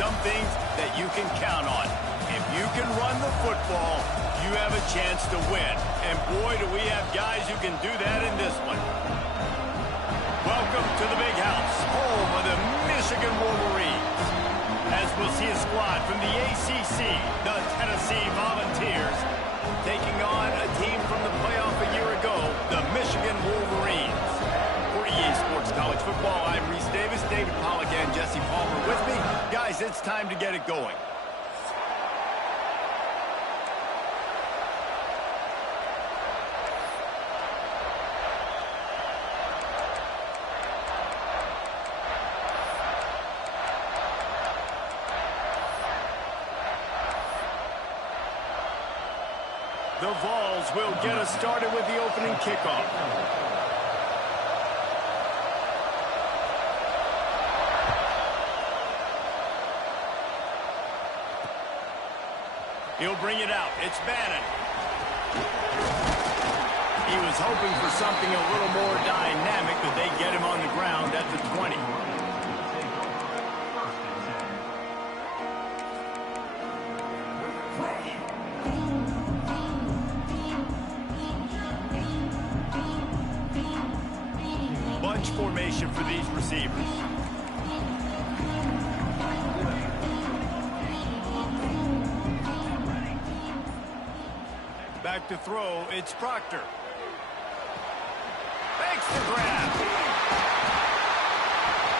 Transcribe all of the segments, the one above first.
some things that you can count on. If you can run the football, you have a chance to win. And boy, do we have guys who can do that in this one. Welcome to the big house, home of the Michigan Wolverines. As we'll see a squad from the ACC, the Tennessee Volunteers, taking on a team from the playoff a year ago, the Michigan Wolverines. For EA Sports College Football, I'm Reese Davis, David Pollack, and Jesse Palmer with me. Guys, it's time to get it going. The Vols will get us started with the opening kickoff. He'll bring it out. It's Bannon. He was hoping for something a little more dynamic, but they get him on the ground at the 20. Bunch formation for these receivers. Back to throw, it's Proctor. Makes the grab.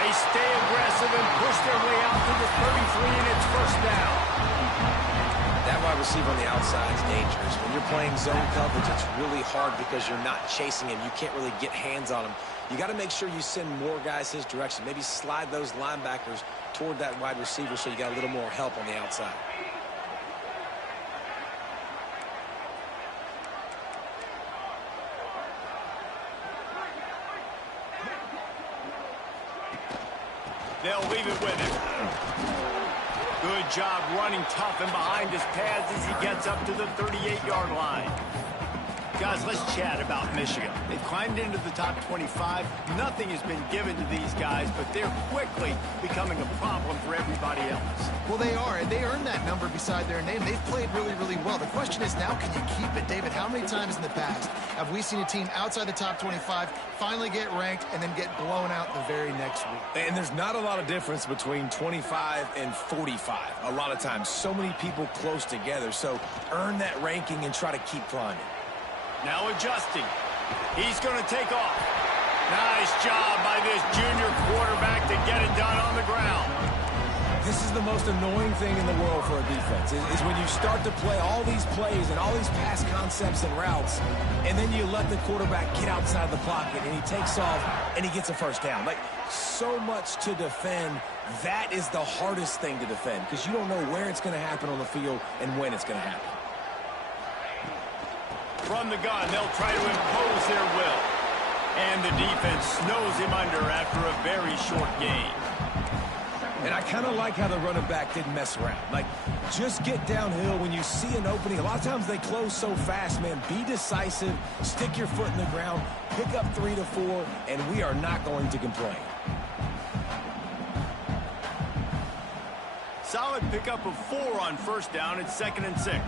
They stay aggressive and push their way out to the 33, and it's first down. That wide receiver on the outside is dangerous. When you're playing zone coverage, it's really hard because you're not chasing him. You can't really get hands on him. You got to make sure you send more guys his direction. Maybe slide those linebackers toward that wide receiver so you got a little more help on the outside. They'll leave it with him. Good job running tough and behind his pads as he gets up to the 38-yard line. Guys, let's chat about Michigan. They've climbed into the top 25. Nothing has been given to these guys, but they're quickly becoming a problem for everybody else. Well, they are, and they earned that number beside their name. They've played really, really well. The question is now, can you keep it? David, how many times in the past have we seen a team outside the top 25 finally get ranked and then get blown out the very next week? And there's not a lot of difference between 25 and 45. A lot of times, so many people close together. So earn that ranking and try to keep climbing. Now adjusting. He's going to take off. Nice job by this junior quarterback to get it done on the ground. This is the most annoying thing in the world for a defense, is when you start to play all these plays and all these pass concepts and routes, and then you let the quarterback get outside the pocket, and he takes off, and he gets a first down. Like, so much to defend. That is the hardest thing to defend, because you don't know where it's going to happen on the field and when it's going to happen. From the gun, they'll try to impose their will. And the defense snows him under after a very short game. And I kind of like how the running back didn't mess around. Like, just get downhill when you see an opening. A lot of times they close so fast, man. Be decisive, stick your foot in the ground, pick up 3 to 4, and we are not going to complain. Solid pickup of 4 on first down. It's 2nd and 6.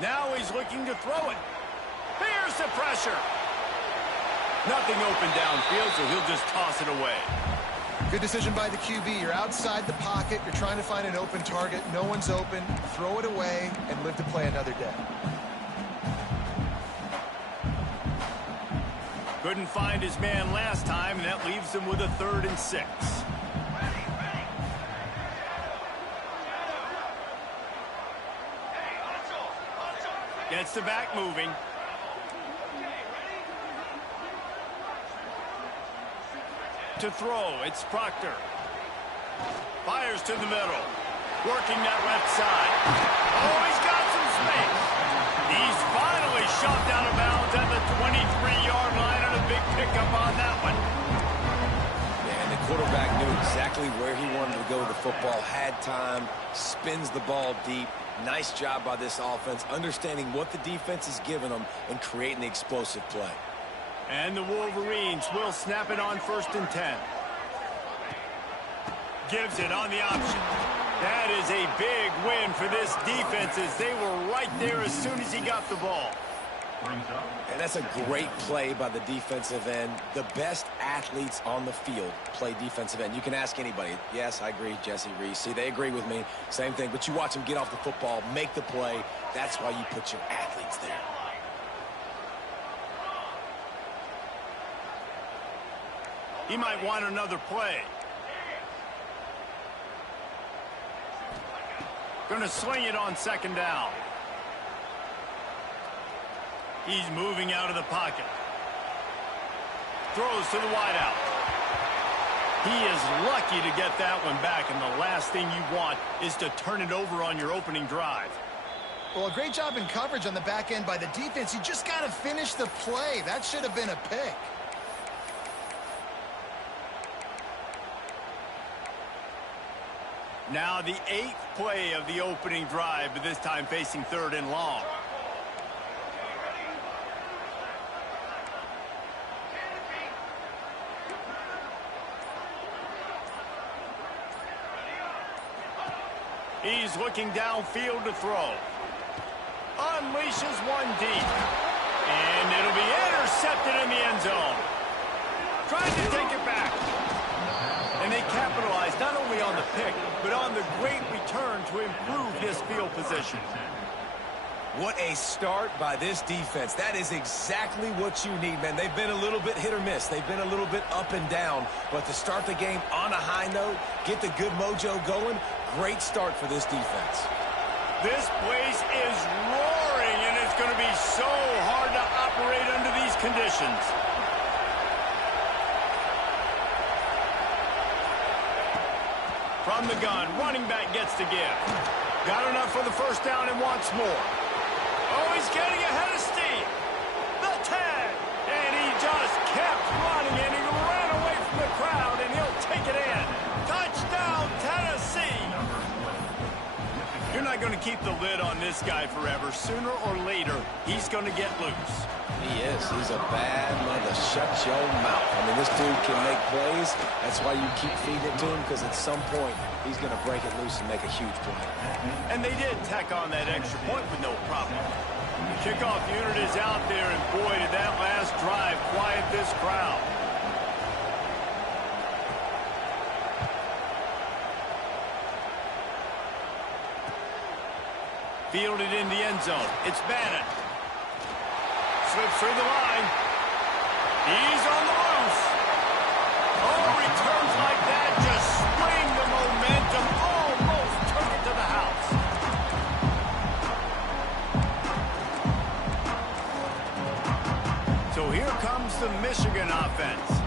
Now he's looking to throw it. Here's the pressure. Nothing open downfield, so he'll just toss it away. Good decision by the QB. You're outside the pocket. You're trying to find an open target. No one's open. Throw it away and live to play another day. Couldn't find his man last time, and that leaves him with a 3rd and 6. Gets the back moving. To throw, it's Proctor. Fires to the middle. Working that left side. Oh, he's got some space. He's finally shot down of bounds at the 23-yard line, and a big pickup on that one. Yeah, and the quarterback knew exactly where he wanted to go with the football, had time, spins the ball deep. Nice job by this offense, understanding what the defense is giving them and creating the explosive play. And the Wolverines will snap it on 1st and 10. Gives it on the option. That is a big win for this defense as they were right there as soon as he got the ball. And that's a great play by the defensive end. The best athletes on the field play defensive end. You can ask anybody. Yes, I agree, Jesse Reese. See, they agree with me. Same thing. But you watch them get off the football, make the play. That's why you put your athletes there. He might want another play. Going to sling it on 2nd down. He's moving out of the pocket. Throws to the wideout. He is lucky to get that one back, and the last thing you want is to turn it over on your opening drive. Well, a great job in coverage on the back end by the defense. You just got to finish the play. That should have been a pick. Now the 8th play of the opening drive, but this time facing 3rd and long. He's looking downfield to throw. Unleashes one deep. And it'll be intercepted in the end zone. Trying to take it back. And they capitalized not only on the pick, but on the great return to improve his field position. What a start by this defense. That is exactly what you need, man. They've been a little bit hit or miss. They've been a little bit up and down. But to start the game on a high note, get the good mojo going, great start for this defense. This place is roaring, and it's going to be so hard to operate under these conditions. From the gun, running back gets to give. Got enough for the 1st down and wants more. Oh, he's getting ahead of steam. The 10. And he just kept running, and he ran away from the crowd, and he'll take it in. Touchdown, Tennessee. You're not going to keep the lid on this guy forever. Sooner or later, he's going to get loose. He is. He's a bad mother. Shut your mouth. I mean, this dude can make plays. That's why you keep feeding it to him, because at some point, he's going to break it loose and make a huge play. And they did tack on that extra point with no problem. The kickoff unit is out there, and boy, did that last drive quiet this crowd. Fielded in the end zone. It's Bannon. Slips through the line. He's on the loose. Oh, returns like that just swing the momentum. Almost took it to the house. So here comes the Michigan offense.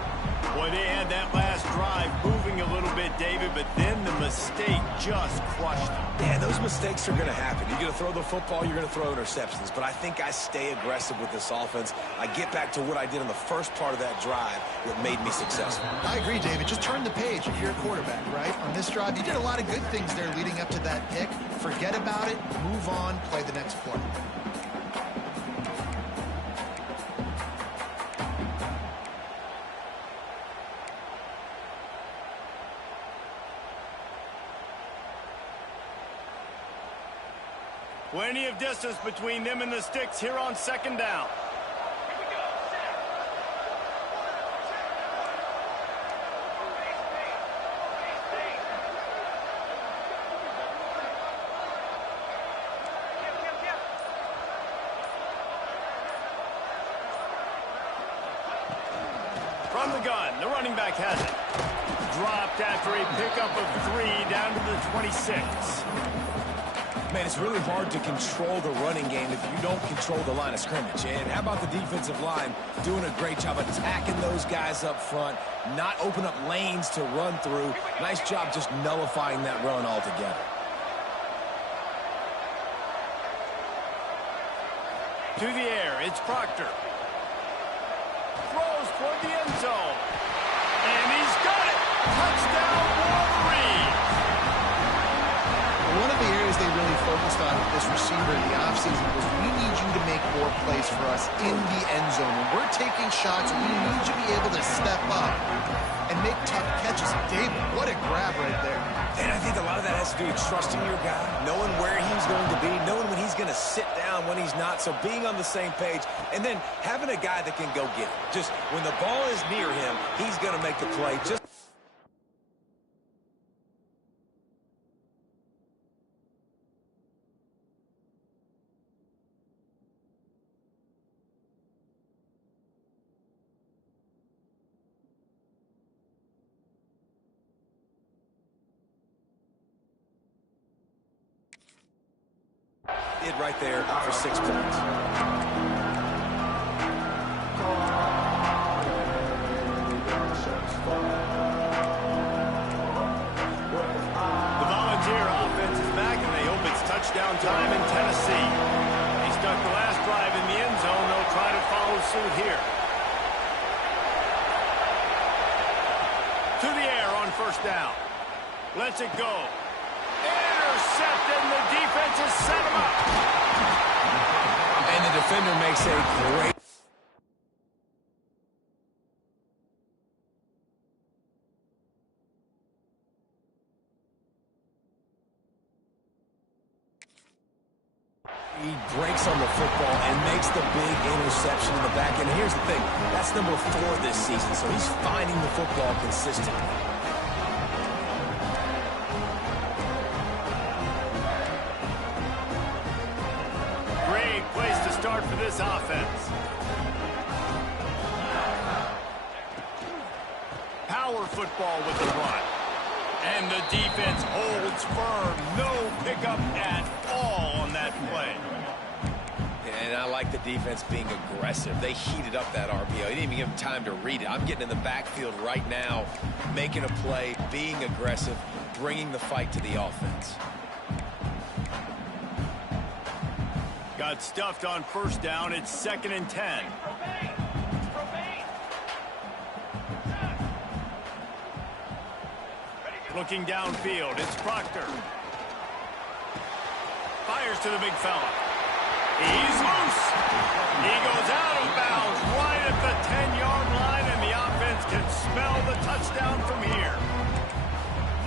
Boy, they had that last drive moving a little bit, David, but then the mistake just crushed them. Yeah, those mistakes are going to happen. You're going to throw the football, you're going to throw interceptions. But I think I stay aggressive with this offense. I get back to what I did in the first part of that drive that made me successful. I agree, David. Just turn the page if you're a quarterback, right? On this drive, you did a lot of good things there leading up to that pick. Forget about it, move on, play the next play. Plenty of distance between them and the sticks here on 2nd down. From the gun, the running back has it. Dropped after a pickup of 3 down to the 26. Man, it's really hard to control the running game if you don't control the line of scrimmage. And how about the defensive line doing a great job attacking those guys up front, not open up lanes to run through. Nice job just nullifying that run altogether. To the air, it's Proctor. Throws toward the end zone. And he's got it! Touchdown, Wolverines! One of the areas they really focused on with this receiver in the offseason was we need you to make more plays for us in the end zone. When we're taking shots, we need you to be able to step up and make tough catches. David, what a grab right there. And I think a lot of that has to do with trusting your guy, knowing where he's going to be, knowing when he's going to sit down, when he's not. So being on the same page, and then having a guy that can go get it. Just when the ball is near him, he's going to make the play. Just it right there for 6 points. The Volunteer offense is back, and they hope it's touchdown time in Tennessee. They stuck the last drive in the end zone. They'll try to follow suit here. To the air on first down. Lets it go. Intercepted, and the defense has set him up. And the defender makes a great... He breaks on the football and makes the big interception in the back end. Here's the thing. That's number 4 this season, so he's finding the football consistently. Great place to start for this offense. Power football with the run. And the defense holds firm. No pickup at all on that play. And I like the defense being aggressive. They heated up that RPO. He didn't even give him time to read it. I'm getting in the backfield right now, making a play, being aggressive, bringing the fight to the offense. Got stuffed on first down. It's 2nd and 10. Looking downfield, it's Proctor. Fires to the big fella. He's loose. He goes out of bounds right at the 10-yard line, and the offense can smell the touchdown from here.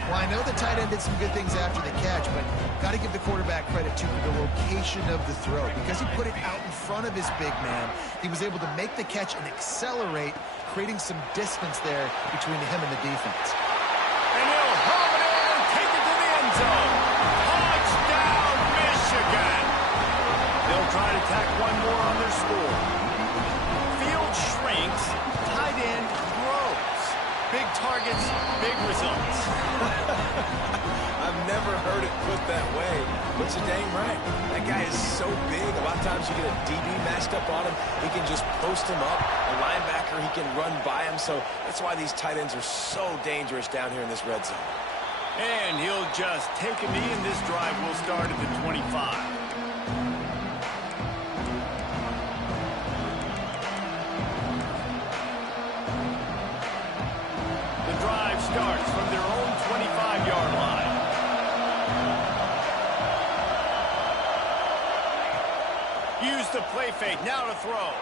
Well, I know the tight end did some good things after the catch, but got to give the quarterback credit to the location of the throw. Because he put it out in front of his big man, he was able to make the catch and accelerate, creating some distance there between him and the defense. And he'll hum it in and take it to the end zone. Touchdown, Michigan. They'll try to tack one more on their score. Field shrinks, tight end grows. Big targets, big results. I've never heard it put that way, but you're dang right. That guy is so big. A lot of times you get a DB matched up on him. He can just post him up. A linebacker, he can run by him. So that's why these tight ends are so dangerous down here in this red zone. And he'll just take a knee, and this drive will start at the 25. The drive starts from their own 25-yard line. Use the play fake, now to throw.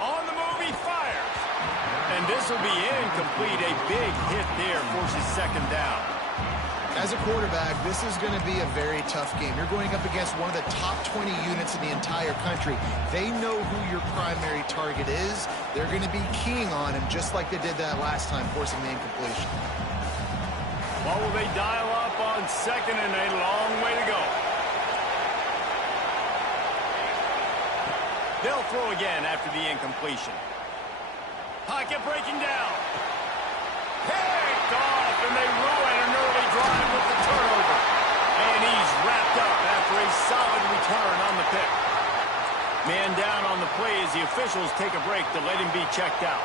On the move, he fires. And this will be incomplete. A big hit there forces 2nd down. As a quarterback, this is going to be a very tough game. You're going up against one of the top 20 units in the entire country. They know who your primary target is. They're going to be keying on him just like they did that last time, forcing the incompletion. What will they dial up on 2nd and a long way to go? They'll throw again after the incompletion. Pocket breaking down. Picked off, and they ruin an early drive with the turnover. And he's wrapped up after a solid return on the pick. Man down on the play as the officials take a break to let him be checked out.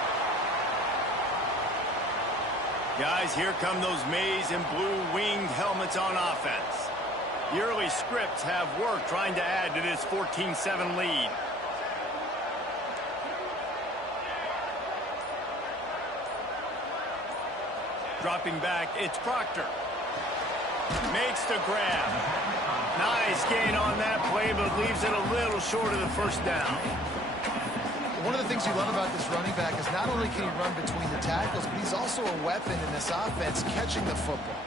Guys, here come those maize and blue winged helmets on offense. The early scripts have worked trying to add to this 14-7 lead. Dropping back, it's Proctor. Makes the grab. Nice gain on that play, but leaves it a little short of the first down. One of the things you love about this running back is not only can he run between the tackles, but he's also a weapon in this offense catching the football.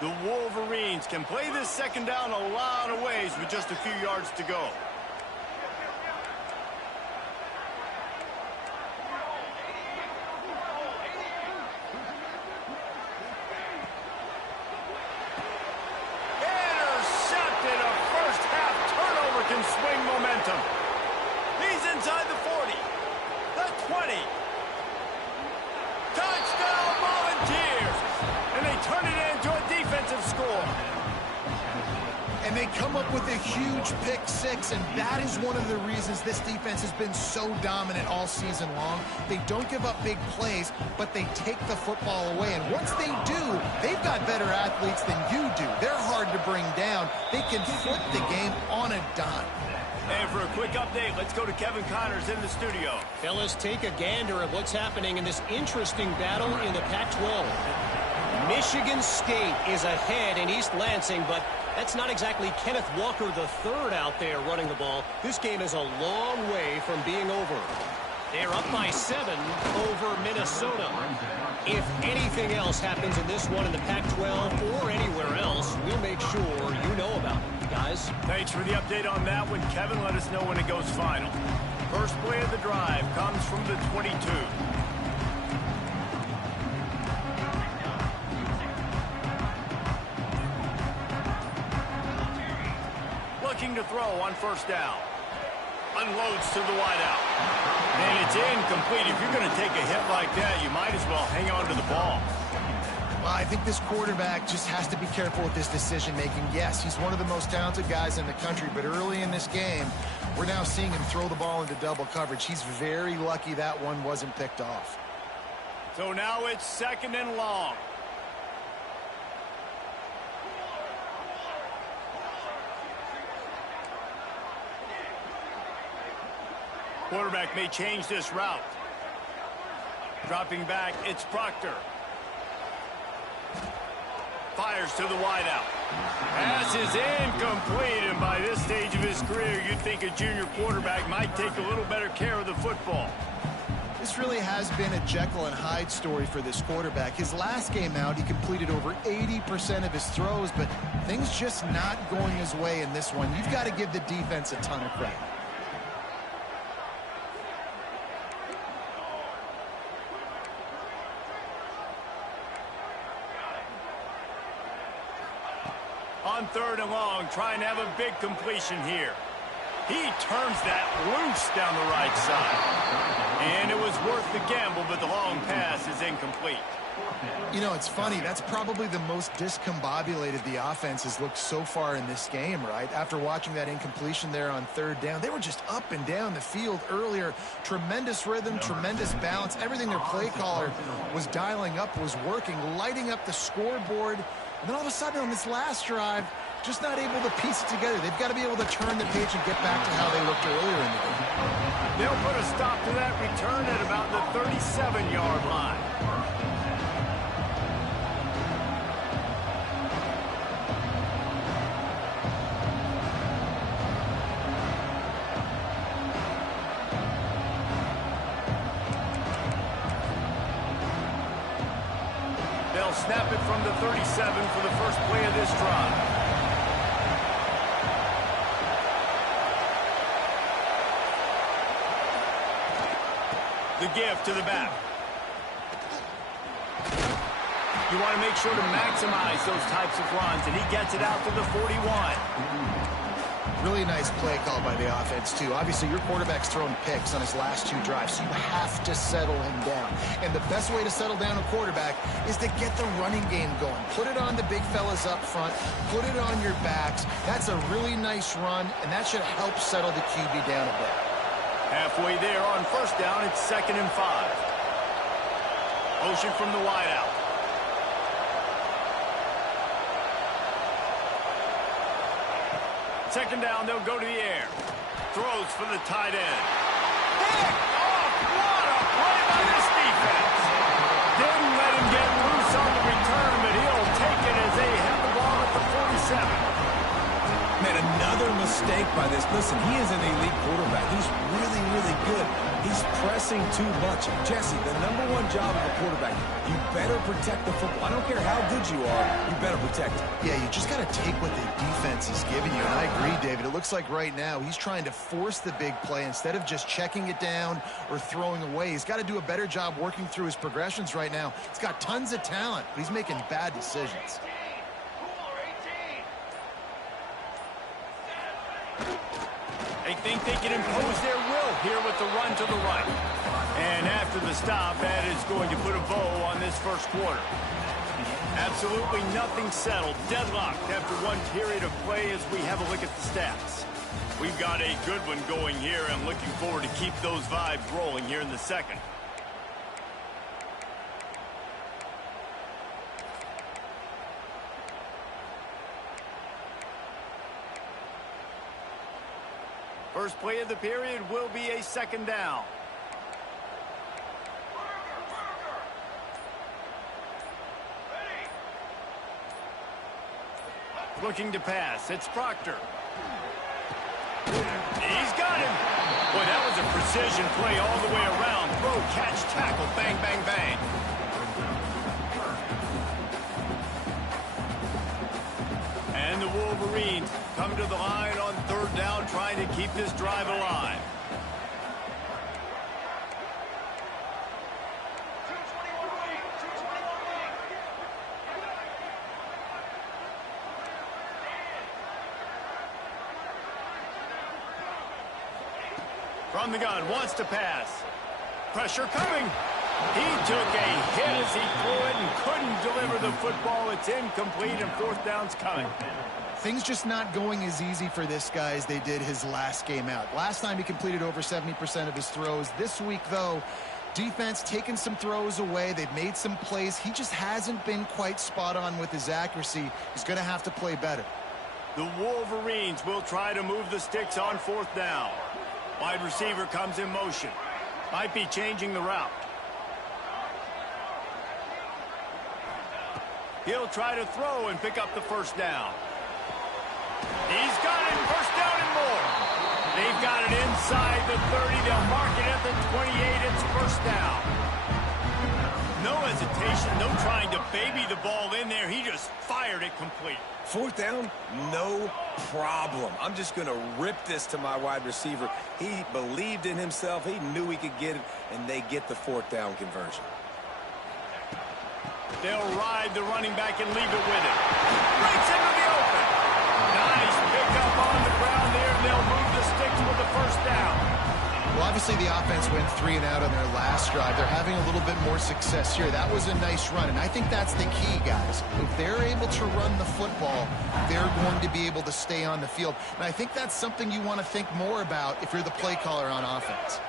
The Wolverines can play this second down a lot of ways with just a few yards to go. Intercepted. A first half turnover can swing momentum. He's inside the 40, the 20. Touchdown Volunteers! And they turn it into a defensive score. And they come up with a huge pick six, and that is one of the reasons this defense has been so dominant all season long. They don't give up big plays, but they take the football away. And once they do, they've got better athletes than you do. They're hard to bring down. They can flip the game on a dime. And for a quick update, let's go to Kevin Connors in the studio. Fellas, take a gander at what's happening in this interesting battle in the Pac-12. Michigan State is ahead in East Lansing, but that's not exactly Kenneth Walker III out there running the ball. This game is a long way from being over. They're up by 7 over Minnesota. If anything else happens in this one in the Pac-12 or anywhere else, we'll make sure you know about it, guys. Thanks for the update on that one, Kevin. Let us know when it goes final. First play of the drive comes from the 22. Looking to throw on first down. Unloads to the wideout. And it's incomplete. If you're going to take a hit like that, you might as well hang on to the ball. Well, I think this quarterback just has to be careful with his decision-making. Yes, he's one of the most talented guys in the country, but early in this game, we're now seeing him throw the ball into double coverage. He's very lucky that one wasn't picked off. So now it's second and long. Quarterback may change this route. Dropping back, it's Proctor. Fires to the wideout. Pass is incomplete, and by this stage of his career, you'd think a junior quarterback might take a little better care of the football. This really has been a Jekyll and Hyde story for this quarterback. His last game out, he completed over 80% of his throws, but things just not going his way in this one. You've got to give the defense a ton of credit. On third and long, trying to have a big completion here. He turns that loose down the right side. And it was worth the gamble, but the long pass is incomplete. You know, it's funny. That's probably the most discombobulated the offense has looked so far in this game, right? After watching that incompletion there on third down, they were just up and down the field earlier. Tremendous rhythm, tremendous balance. Everything their play caller was dialing up was working, lighting up the scoreboard. And then all of a sudden on this last drive, just not able to piece it together. They've got to be able to turn the page and get back to how they looked earlier in the game. They'll put a stop to that return at about the 37-yard line. They'll snap it from the 37 for the first play of this drive. The give to the back. You want to make sure to maximize those types of runs, and he gets it out to the 41. Really nice play call by the offense, too. Obviously, your quarterback's thrown picks on his last 2 drives, so you have to settle him down. And the best way to settle down a quarterback is to get the running game going. Put it on the big fellas up front. Put it on your backs. That's a really nice run, and that should help settle the QB down a bit. Halfway there on first down, it's 2nd and 5. Motion from the wideout. Second down, they'll go to the air. Throws for the tight end. Pick off! What a play by this defense! Didn't let him get loose on the return, but he'll take it as they have the ball at the 47. mistake by this. Listen, he is an elite quarterback. He's really, really good. He's pressing too much. Jesse, the #1 job of a quarterback, you better protect the football. I don't care how good you are, you better protect it. Yeah, you just got to take what the defense is giving you. And I agree, David. It looks like right now he's trying to force the big play instead of just checking it down or throwing away. He's got to do a better job working through his progressions right now. He's got tons of talent, but he's making bad decisions. They think they can impose their will here with the run to the right. And after the stop, that is going to put a bow on this first quarter. Absolutely nothing settled. Deadlocked after one period of play as we have a look at the stats. We've got a good one going here. I'm looking forward to keep those vibes rolling here in the second. First play of the period will be a second down. Looking to pass. It's Proctor. He's got him. Boy, that was a precision play all the way around. Throw, catch, tackle, bang, bang, bang. And the Wolverines come to the line on third down, trying to keep this drive alive. From the gun, wants to pass. Pressure coming. He took a hit as he threw it and couldn't deliver the football. It's incomplete and fourth down's coming. Things just not going as easy for this guy as they did his last game out. Last time he completed over 70% of his throws. This week, though, defense taking some throws away. They've made some plays. He just hasn't been quite spot on with his accuracy. He's going to have to play better. The Wolverines will try to move the sticks on fourth down. Wide receiver comes in motion. Might be changing the route. He'll try to throw and pick up the first down. He's got it. First down and more. They've got it inside the 30. They'll mark it at the 28. It's first down. No hesitation. No trying to baby the ball in there. He just fired it complete. Fourth down, no problem. I'm just going to rip this to my wide receiver. He believed in himself. He knew he could get it, and they get the fourth down conversion. They'll ride the running back and leave it with him. Breaks into the open. Nice pickup on the ground there. They'll move the sticks with the first down. Well, obviously the offense went 3 and out on their last drive. They're having a little bit more success here. That was a nice run, and I think that's the key, guys. If they're able to run the football, they're going to be able to stay on the field. And I think that's something you want to think more about if you're the play caller on offense.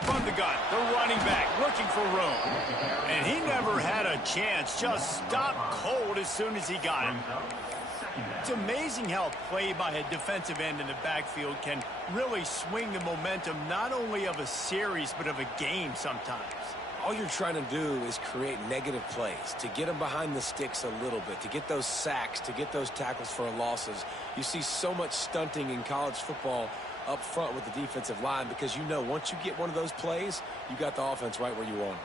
From the gun, the running back looking for room. And he never had a chance. Just stopped cold as soon as he got him. It's amazing how a play by a defensive end in the backfield can really swing the momentum not only of a series but of a game sometimes. All you're trying to do is create negative plays, to get them behind the sticks a little bit, to get those sacks, to get those tackles for losses. You see so much stunting in college football up front with the defensive line because you know once you get one of those plays, you got the offense right where you want them.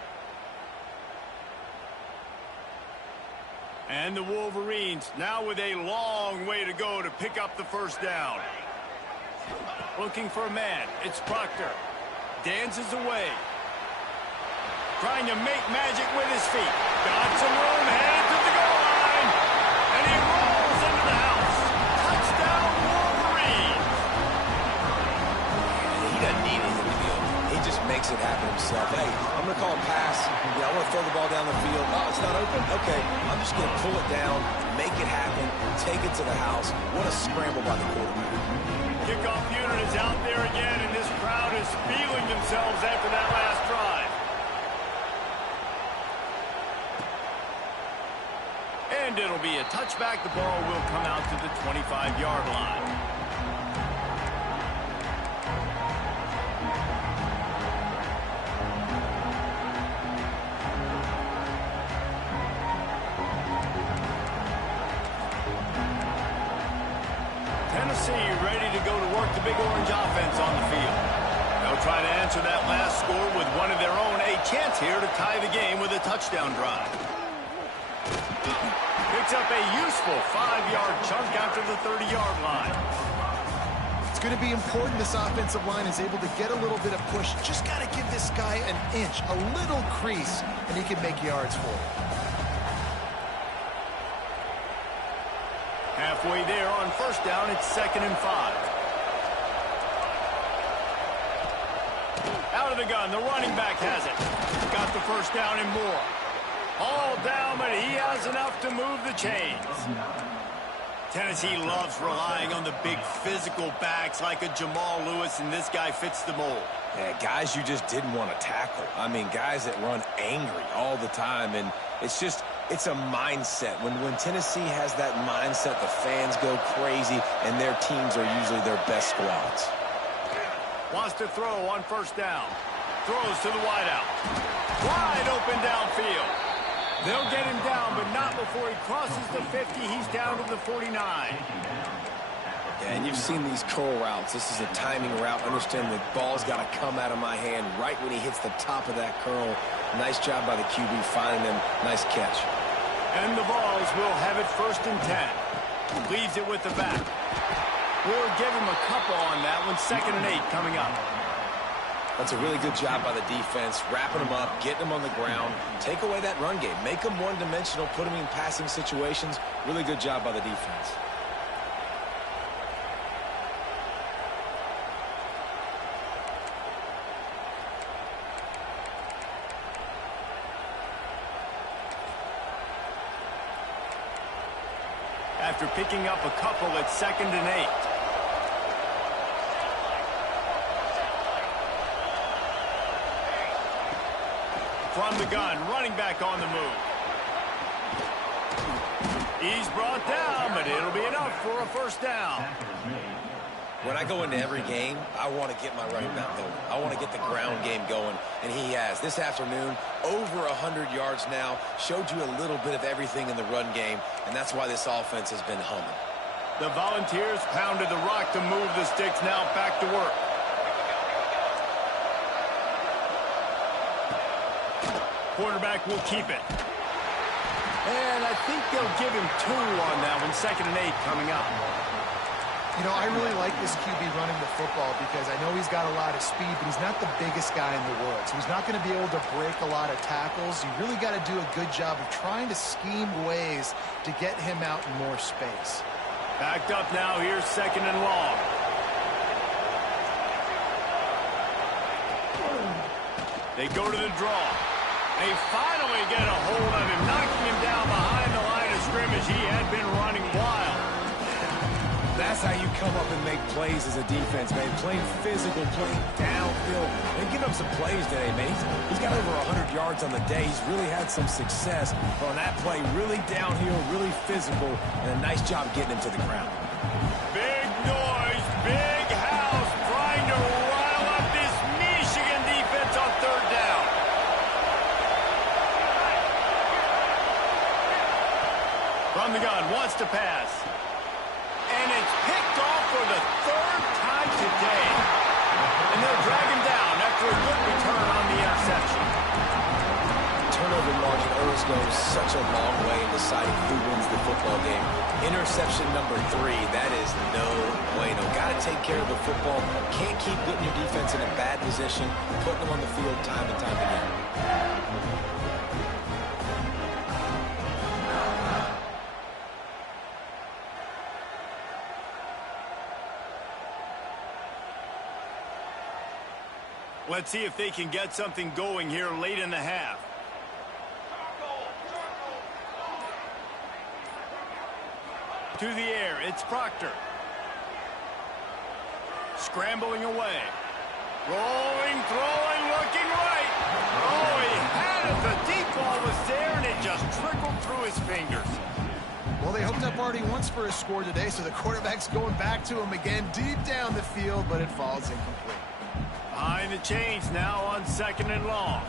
And the Wolverines now with a long way to go to pick up the first down. Looking for a man. It's Proctor. Dances away. Trying to make magic with his feet. Got some room, headed to the goal line. And he rolls into the house. Touchdown, Wolverines. He doesn't need anything to be open. He just makes it happen himself. Hey, I'm going to call a pass. Yeah, I want to throw the ball down the field. Oh, it's not open? Okay, I'm just going to pull it down, make it happen, take it to the house. What a scramble by the quarterback. Kickoff unit is out there again, and this crowd is feeling themselves after that last drive. And it'll be a touchback. The ball will come out to the 25-yard line. Tennessee ready to go to work the Big Orange offense on the field. They'll try to answer that last score with one of their own. A chance here to tie the game with a touchdown drive. Picks up a useful 5-yard chunk after the 30-yard line. It's going to be important this offensive line is able to get a little bit of push. Just got to give this guy an inch, a little crease, and he can make yards for it. Halfway there on first down, it's 2nd and 5. Out of the gun, the running back has it. Got the first down and more. All down, but he has enough to move the chains. Tennessee loves relying on the big physical backs like a Jamal Lewis, and this guy fits the mold. Yeah, guys you just didn't want to tackle. I mean, guys that run angry all the time, and it's a mindset. When Tennessee has that mindset, the fans go crazy, and their teams are usually their best squads. Wants to throw on first down. Throws to the wideout. Wide open downfield. They'll get him down, but not before he crosses the 50. He's down to the 49. Yeah, and you've seen these curl routes. This is a timing route. Understand the ball's got to come out of my hand right when he hits the top of that curl. Nice job by the QB finding him. Nice catch. And the Vols will have it 1st and 10. Leaves it with the back. We'll give him a couple on that one. 2nd and 8 coming up. That's a really good job by the defense, wrapping them up, getting them on the ground. Take away that run game. Make them one-dimensional, put them in passing situations. Really good job by the defense. After picking up a couple at 2nd and 8. From the gun, running back on the move. He's brought down, but it'll be enough for a first down. When I go into every game, I want to get my running back going. I want to get the ground game going, and he has. This afternoon, over 100 yards now, showed you a little bit of everything in the run game, and that's why this offense has been humming. The Volunteers pounded the rock to move the sticks, now back to work. Quarterback will keep it. And I think they'll give him 2 on that one. 2nd and 8 coming up. You know, I really like this QB running the football because I know he's got a lot of speed, but he's not the biggest guy in the world. So he's not going to be able to break a lot of tackles. You really got to do a good job of trying to scheme ways to get him out in more space. Backed up now. Here's 2nd and long. They go to the draw. They finally get a hold of him, knocking him down behind the line of scrimmage. He had been running wild. That's how you come up and make plays as a defense, man. Playing physical, playing downhill. They give up some plays today, man. He's got over 100 yards on the day. He's really had some success on that play. Really downhill, really physical, and a nice job getting him to the ground. Big noise, big house, trying to rile up this Michigan defense on 3rd down. From the gun, wants to pass. And it's picked off for the 3rd time today. And they'll drag him down after a good return on the interception. Turnover margin always goes such a long way in deciding who wins the football game. Interception number 3, that is no bueno. Got to take care of the football. Can't keep putting your defense in a bad position, putting them on the field time and time again. Let's see if they can get something going here late in the half. To the air, it's Proctor. Scrambling away. Rolling, throwing, looking right. Oh, he had it. The deep ball was there, and it just trickled through his fingers. Well, they hooked up already once for a score today, so the quarterback's going back to him again deep down the field, but it falls incomplete. Behind the chains now on 2nd and long.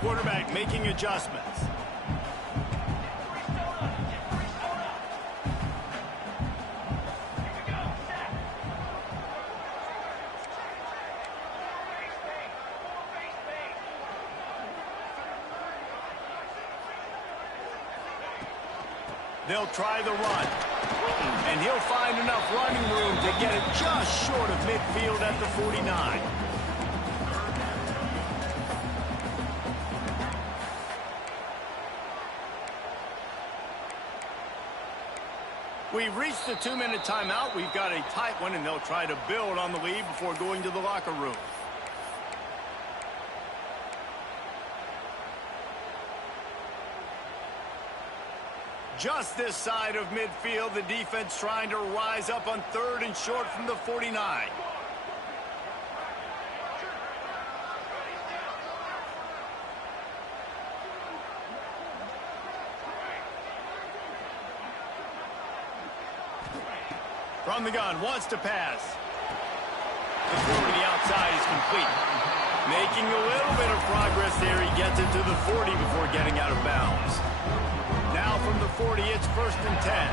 Quarterback making adjustments. They'll try the run. And he'll find enough running room to get it just short of midfield at the 49. We've reached the 2-minute timeout. We've got a tight one, and they'll try to build on the lead before going to the locker room. Just this side of midfield, the defense trying to rise up on 3rd and short from the 49. From the gun, wants to pass. The throw to the outside is complete. Making a little bit of progress there. He gets it to the 40 before getting out of bounds. Now from the 40, it's 1st and 10.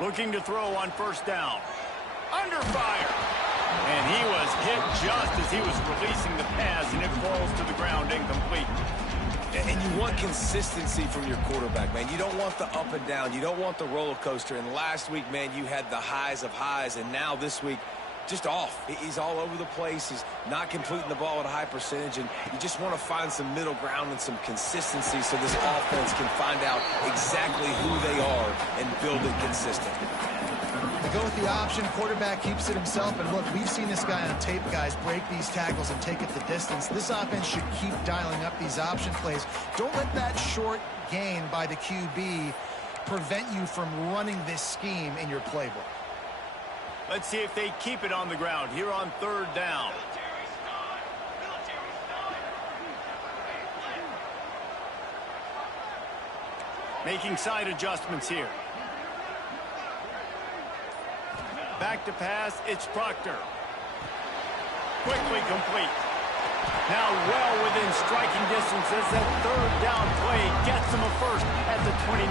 Looking to throw on 1st down. Under fire. And he was hit just as he was releasing the pass, and it falls to the ground incomplete. And you want consistency from your quarterback, man. You don't want the up and down. You don't want the roller coaster. And last week, man, you had the highs of highs. And now this week, just off. He's all over the place. He's not completing the ball at a high percentage. And you just want to find some middle ground and some consistency so this offense can find out exactly who they are and build it consistent. They go with the option. Quarterback keeps it himself. And look, we've seen this guy on tape, guys, break these tackles and take it the distance. This offense should keep dialing up these option plays. Don't let that short gain by the QB prevent you from running this scheme in your playbook. Let's see if they keep it on the ground here on 3rd down. Making side adjustments here. Back to pass, it's Proctor. Quickly complete. Now well within striking distance as that 3rd down play gets them a 1st at the 29.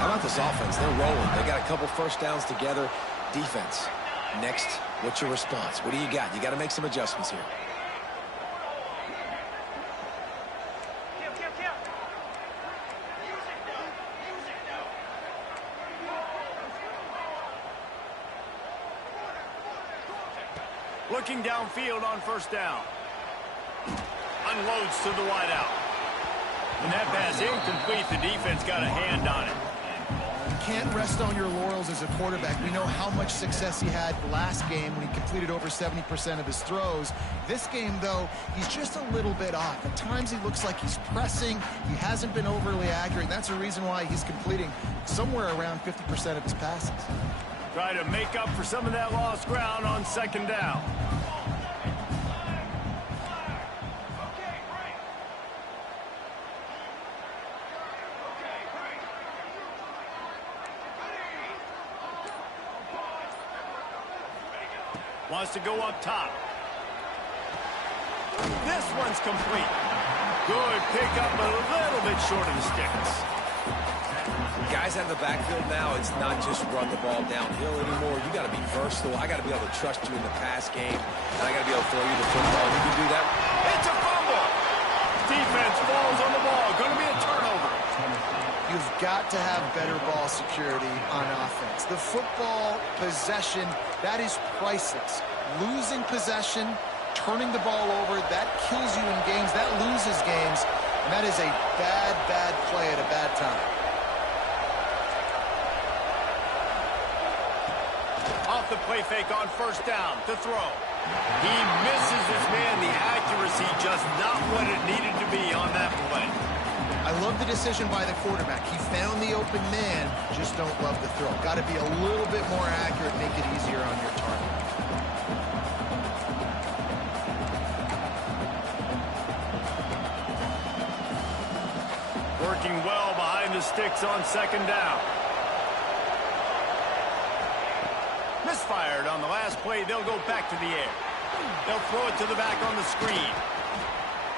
How about this offense? They're rolling. They got a couple 1st downs together. Defense. Next, what's your response? What do you got? You got to make some adjustments here. Looking downfield on 1st down. Unloads to the wideout. And that pass incomplete. The defense got a hand on it. You can't rest on your laurels as a quarterback. We know how much success he had last game when he completed over 70% of his throws. This game, though, he's just a little bit off. At times he looks like he's pressing. He hasn't been overly accurate. And that's the reason why he's completing somewhere around 50% of his passes. Try to make up for some of that lost ground on 2nd down. Wants to go up top. This one's complete. Good pickup, but a little bit short of the sticks. Guys out of the backfield now, it's not just run the ball downhill anymore. You got to be versatile. I got to be able to trust you in the pass game, and I got to be able to throw you the football. You can do that. It's a fumble. Defense falls on the ball. Going to be a turnover. You've got to have better ball security on offense. The football possession, that is priceless. Losing possession, turning the ball over, that kills you in games. That loses games. And that is a bad, bad play at a bad time. Off the play fake on 1st down to throw. He misses his man. The accuracy just not what it needed to be on that play. I love the decision by the quarterback. He found the open man, just don't love the throw. Got to be a little bit more accurate, make it easier on your target. Working well behind the sticks on 2nd down. Misfired on the last play. They'll go back to the air. They'll throw it to the back on the screen.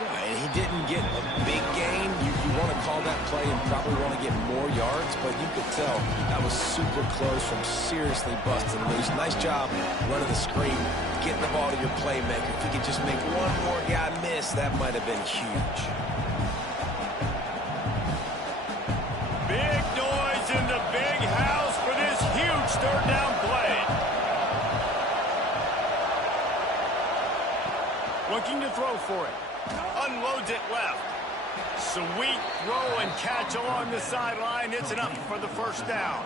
And he didn't get a big gain. You want to call that play and probably want to get more yards, but you could tell that was super close from seriously busting loose. Nice job running the screen, getting the ball to your playmaker. If he could just make one more guy miss, that might have been huge. Big noise in the big house for this huge third down play. Looking to throw for it. Unloads it left. Sweet throw and catch along the sideline. It's enough for the first down.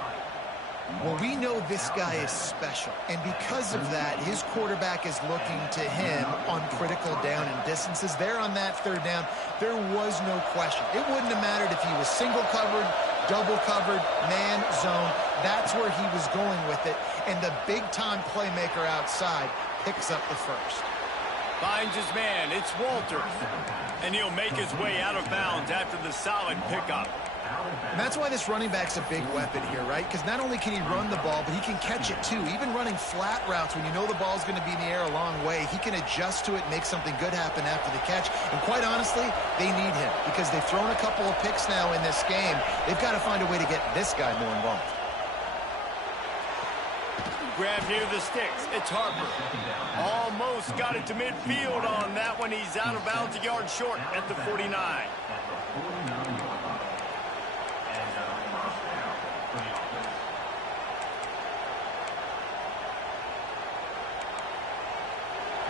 Well, we know this guy is special, and because of that, his quarterback is looking to him on critical down and distances. There on that third down, there was no question. It wouldn't have mattered if he was single covered, double covered, man, zone. That's where he was going with it, and the big-time playmaker outside picks up the first. Finds his man. It's Walters. And he'll make his way out of bounds after the solid pickup. And that's why this running back's a big weapon here, right? Because not only can he run the ball, but he can catch it too. Even running flat routes when you know the ball's going to be in the air a long way, he can adjust to it and make something good happen after the catch. And quite honestly, they need him because they've thrown a couple of picks now in this game. They've got to find a way to get this guy more involved. Grab near the sticks. It's Harper. Almost got it to midfield on that one. He's out of bounds, a yard short at the 49.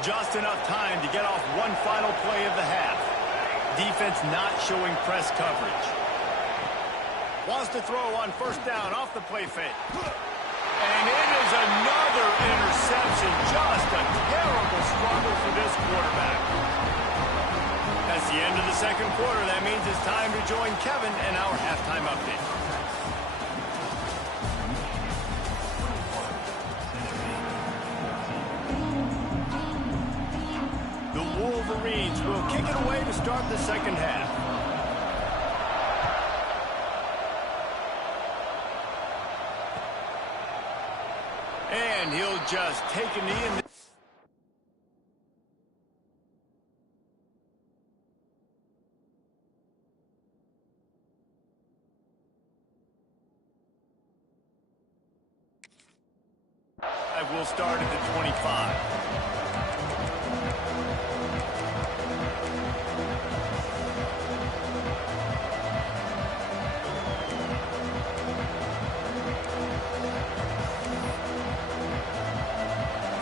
Just enough time to get off one final play of the half. Defense not showing press coverage. Wants to throw on first down off the play fake. And it is another interception. Just a terrible struggle for this quarterback. That's the end of the second quarter. That means it's time to join Kevin in our halftime update. The Wolverines will kick it away to start the second half. And he'll just take a knee and... We'll start at the 25.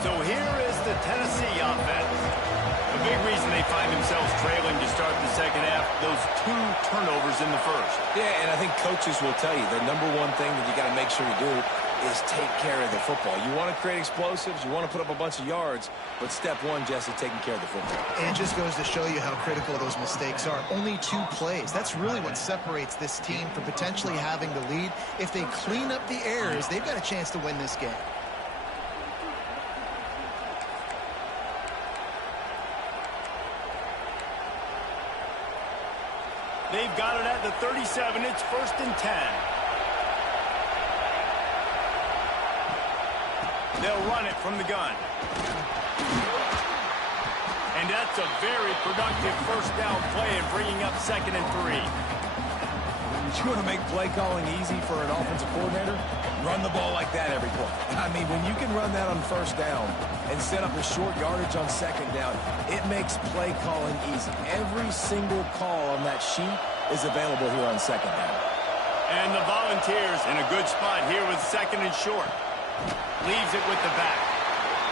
So here is the Tennessee offense. A big reason they find themselves trailing to start the second half, those 2 turnovers in the first. Yeah, and I think coaches will tell you the number one thing that you got to make sure you do is take care of the football. You want to create explosives, you want to put up a bunch of yards, but step one, Jesse, taking care of the football. And it just goes to show you how critical those mistakes are. Only 2 plays. That's really what separates this team from potentially having the lead. If they clean up the errors, they've got a chance to win this game. They've got it at the 37. It's 1st and 10. They'll run it from the gun. And that's a very productive first down play and bringing up 2nd and 3. You want to make play calling easy for an offensive coordinator? Run the ball like that every play. I mean, when you can run that on first down and set up a short yardage on second down, it makes play calling easy. Every single call on that sheet is available here on second down. And the Volunteers in a good spot here with 2nd and short. Leaves it with the back.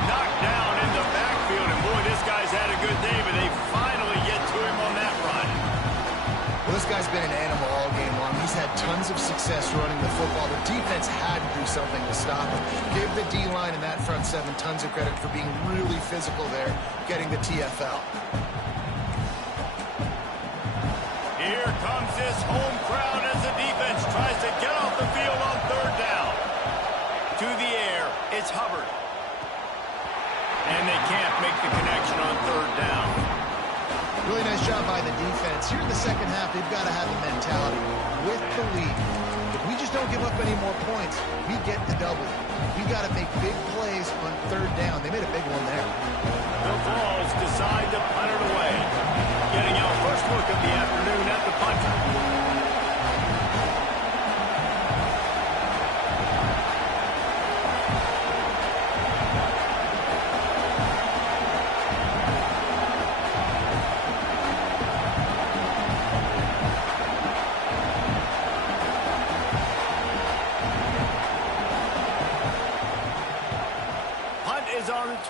Knocked down in the backfield, and boy, this guy's had a good day, but they finally get to him on that run. Well, this guy's been an animal all game long. He's had tons of success running the football. The defense had to do something to stop him. Give the D-line and that front 7 tons of credit for being really physical there, getting the TFL. Here comes this home crowd as the defense tries to get off the field on 3rd down. To the air, it's Hubbard. And they can't make the connection on 3rd down. Really nice job by the defense. Here in the second half, they've got to have a mentality with the lead. If we just don't give up any more points, we get the W. We got to make big plays on 3rd down. They made a big one there. The Vols decide to punt it away. Getting out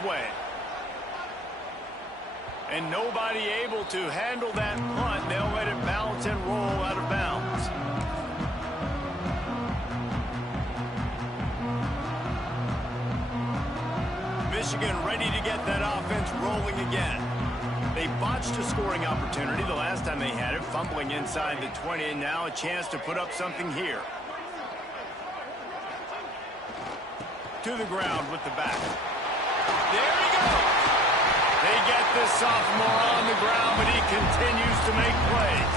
its way. And nobody able to handle that punt. They'll let it bounce and roll out of bounds. Michigan ready to get that offense rolling again. They botched a scoring opportunity the last time they had it, fumbling inside the 20, and now a chance to put up something here. To the ground with the back. There he goes. They get this sophomore on the ground, but he continues to make plays.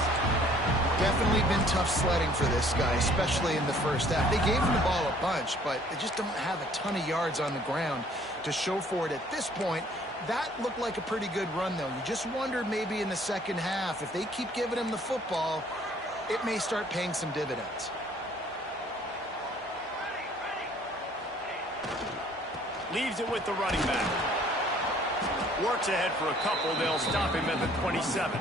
Definitely been tough sledding for this guy, especially in the first half. They gave him the ball a bunch, but they just don't have a ton of yards on the ground to show for it at this point. That looked like a pretty good run, though. You just wonder maybe in the second half, if they keep giving him the football, it may start paying some dividends. Leaves it with the running back. Works ahead for a couple. They'll stop him at the 27.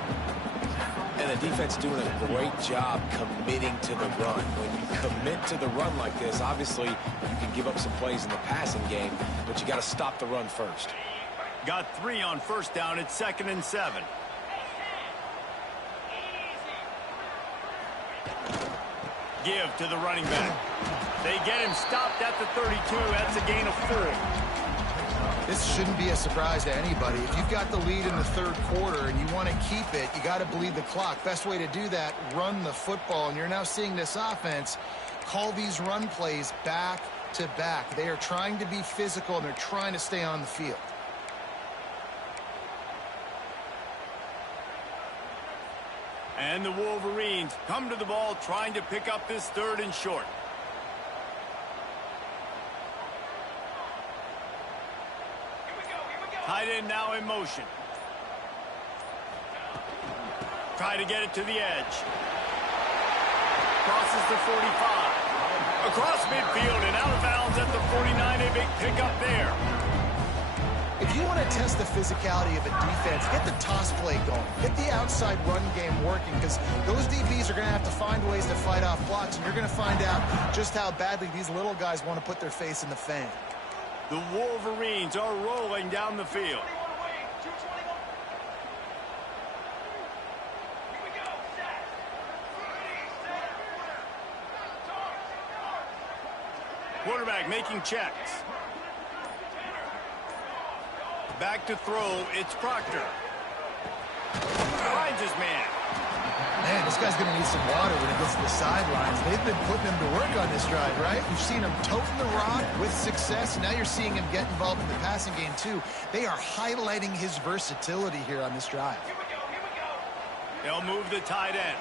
And the defense doing a great job committing to the run. When you commit to the run like this, obviously you can give up some plays in the passing game, but you got to stop the run first. Got 3 on first down. It's 2nd and 7. Give to the running back. They get him stopped at the 32. That's a gain of 4. This shouldn't be a surprise to anybody. If you've got the lead in the third quarter and you want to keep it, you got to bleed the clock. Best way to do that, run the football. And you're now seeing this offense call these run plays back to back. They are trying to be physical, and they're trying to stay on the field. And the Wolverines come to the ball trying to pick up this 3rd and short. Tight end now in motion. Try to get it to the edge. Crosses the 45. Across midfield and out of bounds at the 49. A big pickup there. If you want to test the physicality of a defense, get the toss play going. Get the outside run game working, because those DBs are going to have to find ways to fight off blocks, and you're going to find out just how badly these little guys want to put their face in the fan. The Wolverines are rolling down the field. Quarterback making checks. Back to throw, it's Proctor. Finds his man. Man, this guy's going to need some water when he gets to the sidelines. They've been putting him to work on this drive, right? You've seen him toting the rock with success. Now you're seeing him get involved in the passing game, too. They are highlighting his versatility here on this drive. They'll move the tight end.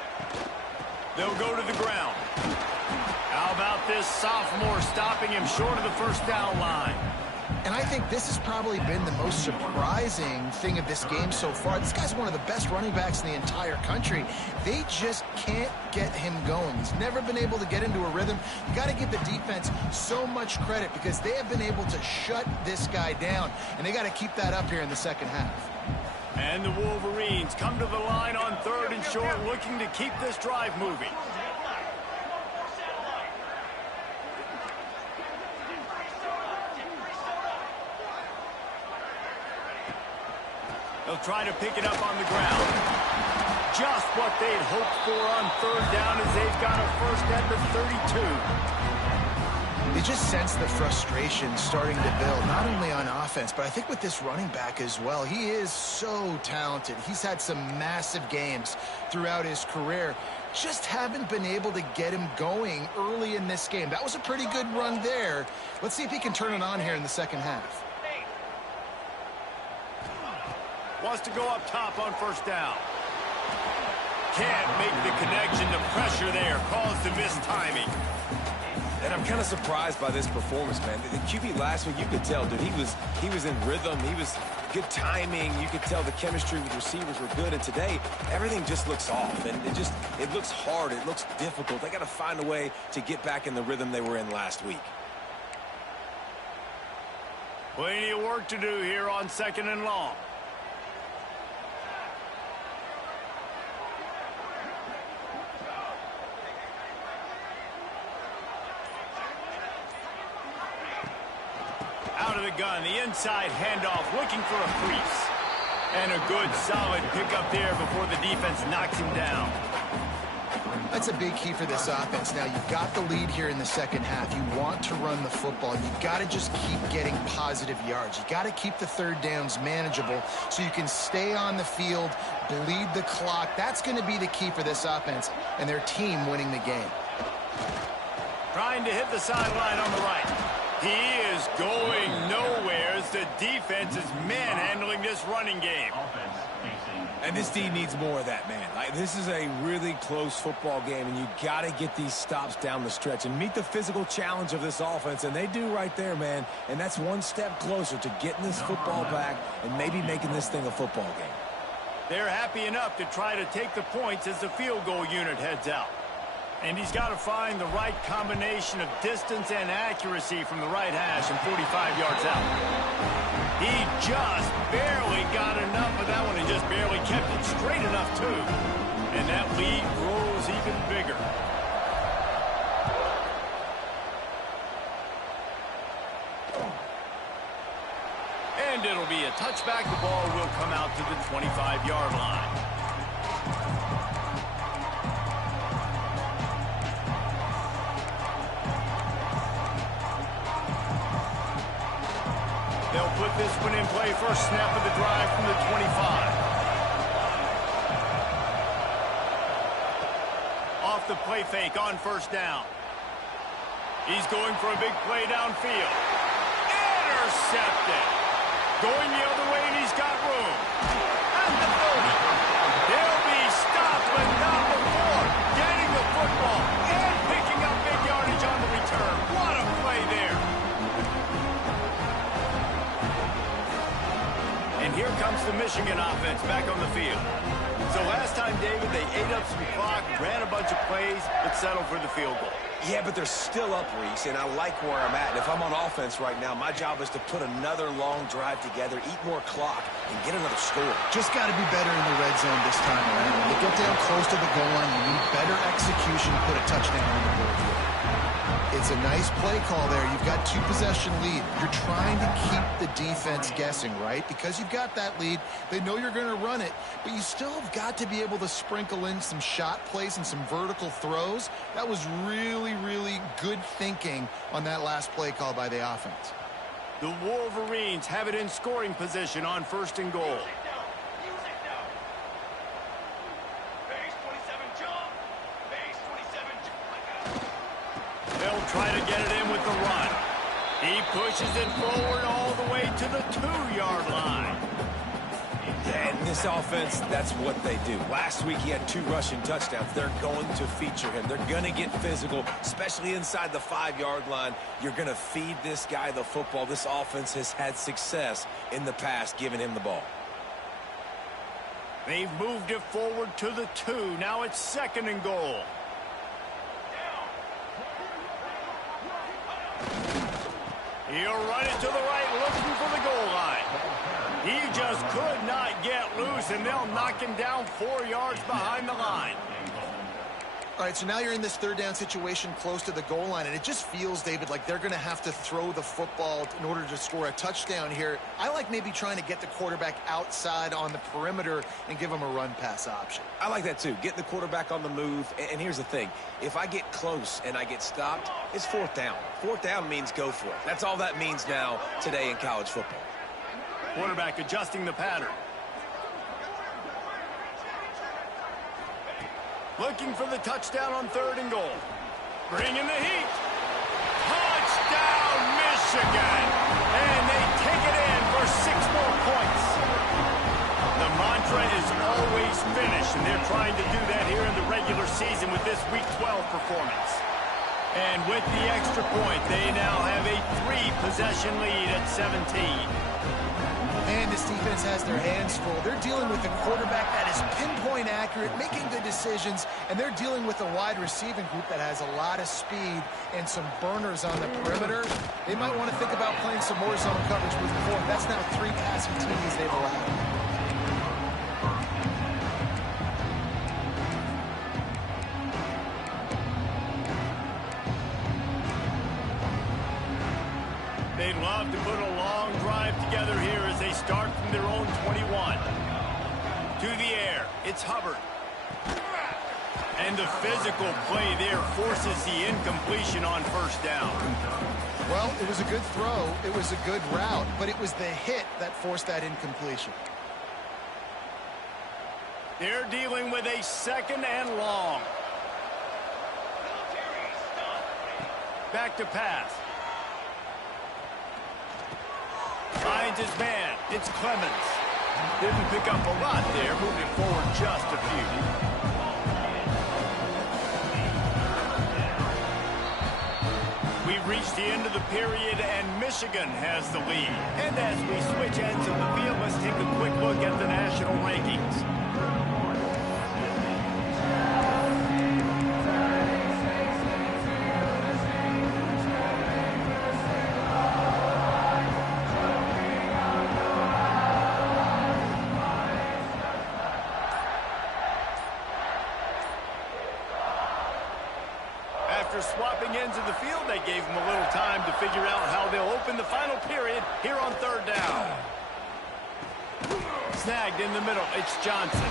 They'll go to the ground. How about this sophomore stopping him short of the first down line? And I think this has probably been the most surprising thing of this game so far. This guy's one of the best running backs in the entire country. They just can't get him going. He's never been able to get into a rhythm. You got to give the defense so much credit, because they have been able to shut this guy down, and they got to keep that up here in the second half. And the Wolverines come to the line on 3rd and short, looking to keep this drive moving. They'll try to pick it up on the ground. Just what they'd hoped for on 3rd down, as they've got a first at the 32. You just sense the frustration starting to build, not only on offense, but I think with this running back as well. He is so talented. He's had some massive games throughout his career. Just haven't been able to get him going early in this game. That was a pretty good run there. Let's see if he can turn it on here in the second half. Wants to go up top on first down. Can't make the connection. The pressure there caused the missed timing. And I'm kind of surprised by this performance, man. The QB last week, you could tell, dude, he was in rhythm. He was good timing. You could tell the chemistry with receivers were good. And today, everything just looks off. And it looks hard. It looks difficult. They got to find a way to get back in the rhythm they were in last week. Plenty of work to do here on 2nd and long. Out out of the gun. The inside handoff, looking for a crease. And a good, solid pickup there before the defense knocks him down. That's a big key for this offense. Now, you've got the lead here in the second half. You want to run the football. You've got to just keep getting positive yards. You've got to keep the third downs manageable so you can stay on the field, bleed the clock. That's going to be the key for this offense and their team winning the game. Trying to hit the sideline on the right. He is going nowhere as the defense is manhandling this running game. And this team needs more of that, man. This is a really close football game, and you got to get these stops down the stretch and meet the physical challenge of this offense, and they do right there, man. And that's one step closer to getting this football back and maybe making this thing a football game. They're happy enough to try to take the points as the field goal unit heads out. And he's got to find the right combination of distance and accuracy from the right hash and 45 yards out. He just barely got enough of that one. He just barely kept it straight enough, too. And that lead grows even bigger. And it'll be a touchback. The ball will come out to the 25-yard line. They'll put this one in play. First snap of the drive from the 25. Off the play fake on first down. He's going for a big play downfield. Intercepted. Going the other way, and he's got room. At the 30. They'll be stopped, but not before getting the football and picking up big yardage on the return. What a play there. And here comes the Michigan offense back on the field. So last time, David, they ate up some clock, ran a bunch of plays, but settled for the field goal. Yeah, but they're still up, Reese, and I like where I'm at. And if I'm on offense right now, my job is to put another long drive together, eat more clock, and get another score. Just got to be better in the red zone this time around. When you get down close to the goal line, you need better execution, put a touchdown on the board here. It's a nice play call there. You've got two-possession lead. You're trying to keep the defense guessing, right? Because you've got that lead. They know you're going to run it, but you still have got to be able to sprinkle in some shot plays and some vertical throws. That was really, really good thinking on that last play call by the offense. The Wolverines have it in scoring position on first and goal. They'll try to get it in with the run. He pushes it forward all the way to the 2-yard line. Yeah, and this offense, that's what they do. Last week he had 2 rushing touchdowns. They're going to feature him. They're going to get physical, especially inside the 5-yard line. You're going to feed this guy the football. This offense has had success in the past giving him the ball. They've moved it forward to the 2. Now it's second and goal. He'll run it to the right, looking for the goal line. He just could not get loose, and they'll knock him down 4 yards behind the line. All right, so now you're in this third down situation close to the goal line, and it just feels, David, like they're going to have to throw the football in order to score a touchdown here. I like maybe trying to get the quarterback outside on the perimeter and give him a run-pass option. I like that, too. Getting the quarterback on the move. And here's the thing. If I get close and I get stopped, it's fourth down. Fourth down means go for it. That's all that means now today in college football. Quarterback adjusting the pattern. Looking for the touchdown on third and goal. Bringing the heat. Touchdown, Michigan! And they take it in for 6 more points. The mantra is always finish, and they're trying to do that here in the regular season with this Week 12 performance. And with the extra point, they now have a 3-possession lead at 17. And this defense has their hands full. They're dealing with a quarterback that is pinpoint accurate, making good decisions, and they're dealing with a wide receiving group that has a lot of speed and some burners on the perimeter. They might want to think about playing some more zone coverage moving forward. That's now 3 passing TDs they've allowed. They'd love to put a from their own 21. To the air, it's Hubbard. And the physical play there forces the incompletion on first down. Well, it was a good throw. It was a good route, but it was the hit that forced that incompletion. They're dealing with a 2nd and long. Back to pass. Finds his man. It's Clemens. Didn't pick up a lot there, moving forward just a few. We've reached the end of the period, and Michigan has the lead. And as we switch ends of the field, let's take a quick look at the national rankings. After swapping ends of the field, they gave them a little time to figure out how they'll open the final period here on 3rd down. Snagged in the middle. It's Johnson.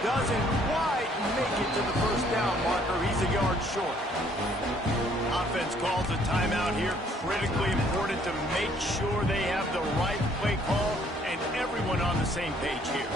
Doesn't quite make it to the 1st down marker. He's a yard short. Offense calls a timeout here. Critically important to make sure they have the right play call and everyone on the same page here.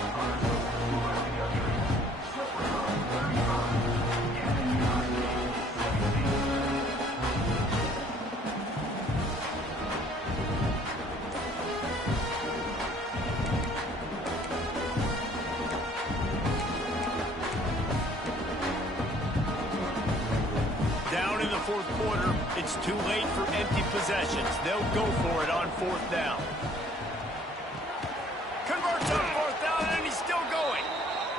Down in the 4th quarter, it's too late for empty possessions. They'll go for it on 4th down. Converts on 4th down, and he's still going.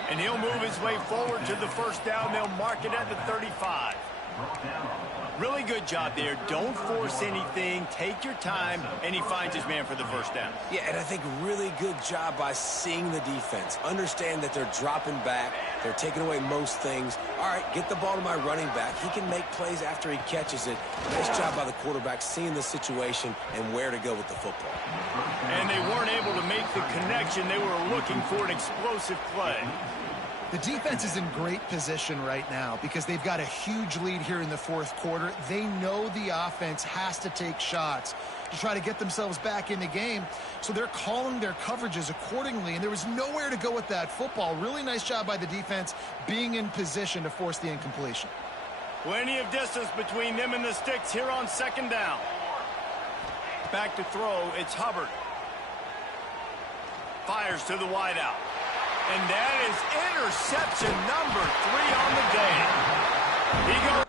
And he'll move his way forward to the 1st down. They'll mark it at the 35. Really good job there. Don't force anything. Take your time, and he finds his man for the 1st down. Yeah, and I think really good job by seeing the defense. Understand that they're dropping back. They're taking away most things. All right, get the ball to my running back. He can make plays after he catches it. Nice job by the quarterback seeing the situation and where to go with the football. And they weren't able to make the connection. They were looking for an explosive play. The defense is in great position right now because they've got a huge lead here in the 4th quarter. They know the offense has to take shots to try to get themselves back in the game, so they're calling their coverages accordingly, and there was nowhere to go with that football. Really nice job by the defense being in position to force the incompletion. Plenty of distance between them and the sticks here on 2nd down. Back to throw, it's Hubbard. Fires to the wideout. And that is interception number 3 on the day. He goes.